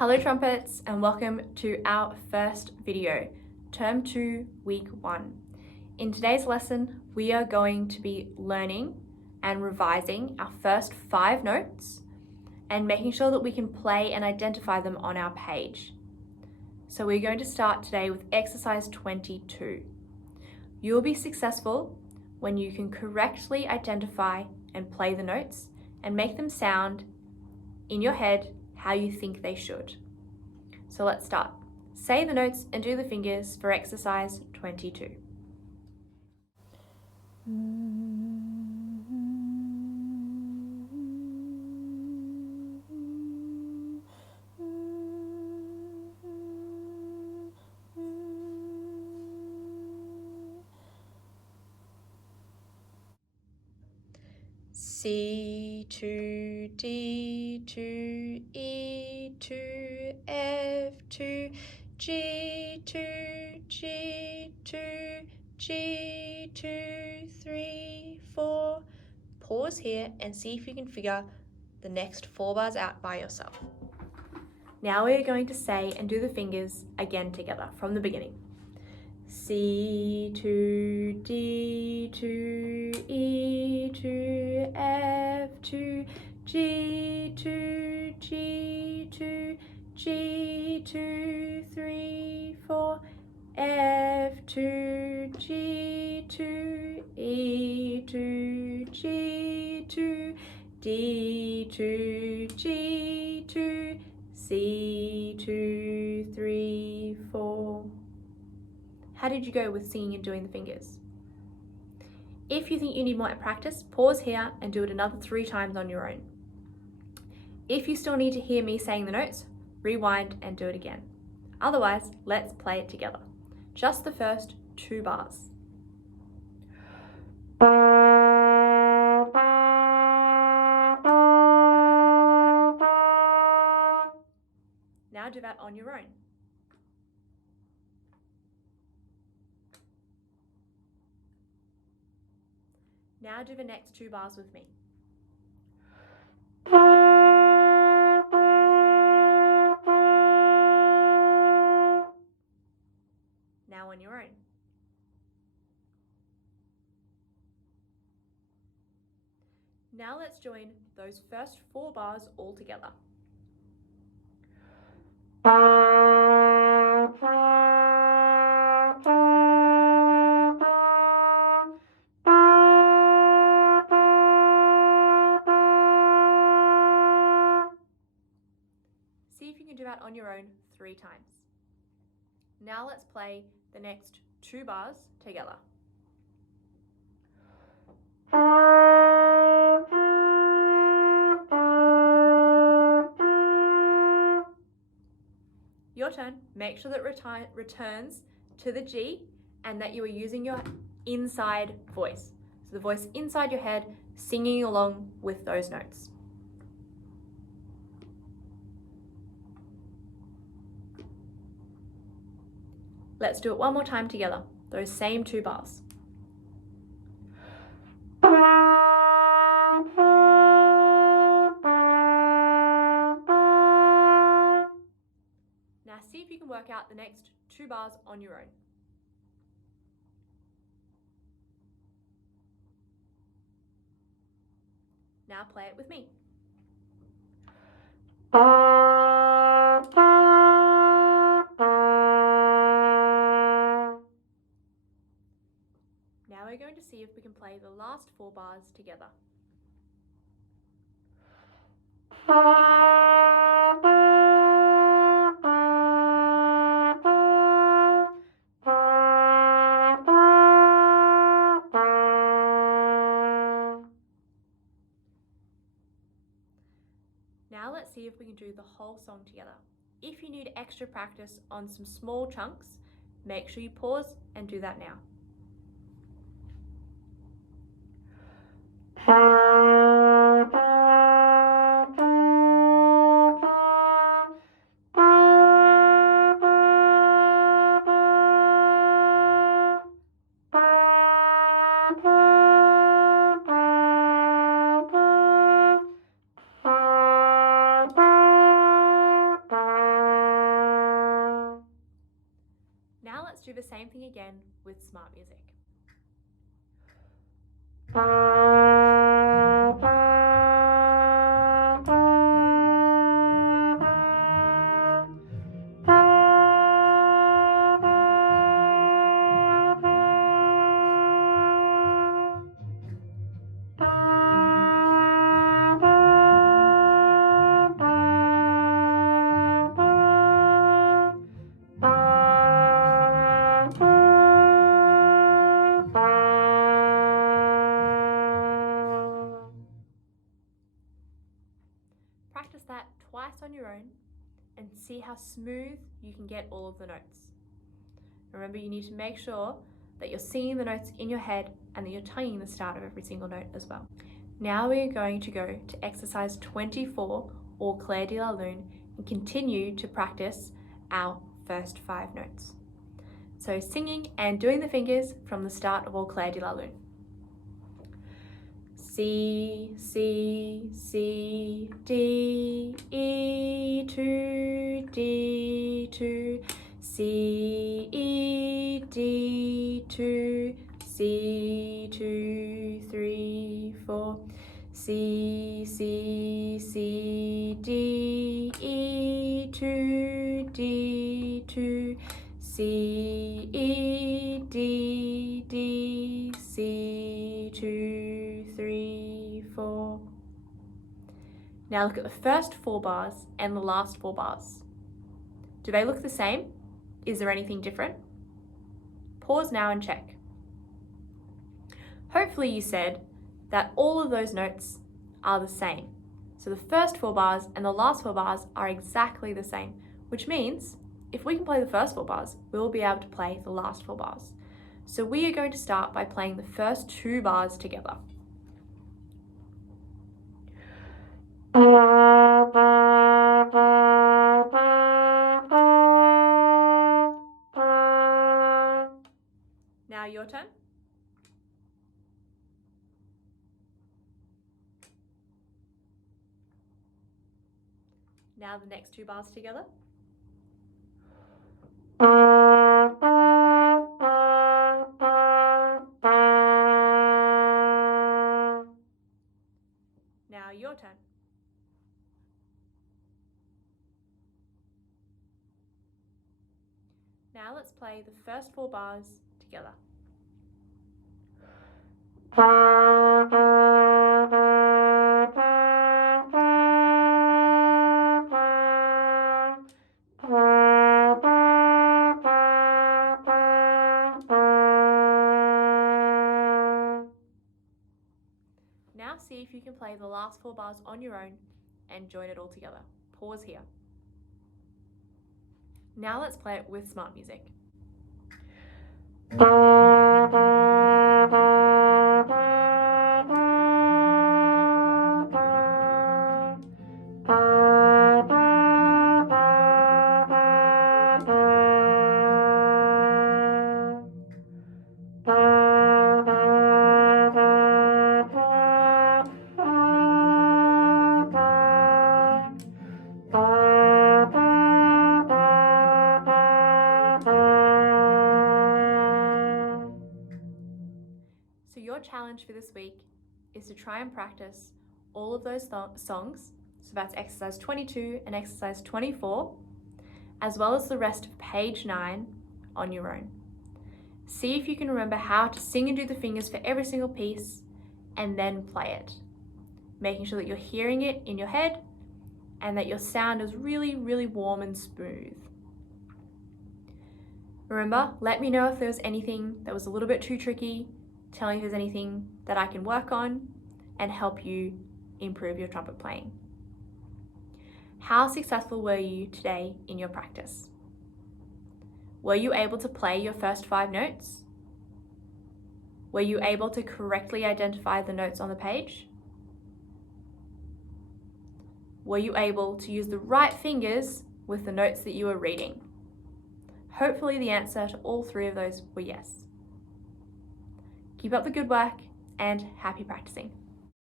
Hello Trumpets, and welcome to our first video, Term 2, Week 1. In today's lesson, we are going to be learning and revising our first 5 notes and making sure that we can play and identify them on our page. So we're going to start today with exercise 22. You will be successful when you can correctly identify and play the notes and make them sound in your head how you think they should. So let's start. Say the notes and do the fingers for exercise 22. C to D to E to F to G to G to G to 3, 4. Pause here and see if you can figure the next 4 bars out by yourself. Now we are going to say and do the fingers again together from the beginning. C to D to E to F to G to G to G to 3, 4, F to G to E to G to D to G to C to 3, 4. How did you go with singing and doing the fingers? If you think you need more practice, pause here and do it another 3 times on your own. If you still need to hear me saying the notes, rewind and do it again. Otherwise, let's play it together. Just the first 2 bars. Now do that on your own. Now do the next 2 bars with me. Now on your own. Now let's join those first 4 bars all together. See if you can do that on your own 3 times. Now let's play the next 2 bars together. Your turn. Make sure that returns to the G and that you are using your inside voice. So the voice inside your head singing along with those notes. Let's do it one more time together, those same 2 bars. Now see if you can work out the next 2 bars on your own. Now play it with me. Now we're going to see if we can play the last 4 bars together. Now let's see if we can do the whole song together. If you need extra practice on some small chunks, make sure you pause and do that now. do the same thing again with smart music. Practice that twice on your own and see how smooth you can get all of the notes. Remember, you need to make sure that you're singing the notes in your head and that you're tonguing the start of every single note as well. Now we're going to go to exercise 24, or Clair de la Lune, and continue to practice our first 5 notes. So singing and doing the fingers from the start of Au Clair de la Lune. C, C, C, D, E, 2, D, 2, C, E, D, 2, C, 2, 3, 4, C, C, C, D, E, 2, D, 2, C, E, D, D, C, 2, 3, 4. Now look at the first 4 bars and the last 4 bars. Do they look the same? Is there anything different? Pause now and check. Hopefully you said that all of those notes are the same. So the first 4 bars and the last 4 bars are exactly the same, which means if we can play the first 4 bars, we'll be able to play the last 4 bars. So we are going to start by playing the first 2 bars together. Now your turn. Now the next 2 bars together. Now your turn. Now let's play the first 4 bars together. Now see if you can play the last 4 bars on your own and join it all together. Pause here. Now let's play it with smart music. So your challenge for this week is to try and practice all of those songs, so that's exercise 22 and exercise 24, as well as the rest of page 9 on your own. See if you can remember how to sing and do the fingers for every single piece, and then play it, making sure that you're hearing it in your head and that your sound is really, really warm and smooth. Remember, let me know if there was anything that was a little bit too tricky. Tell me if there's anything that I can work on and help you improve your trumpet playing. How successful were you today in your practice? Were you able to play your first 5 notes? Were you able to correctly identify the notes on the page? Were you able to use the right fingers with the notes that you were reading? Hopefully the answer to all 3 of those were yes. Keep up the good work and happy practicing.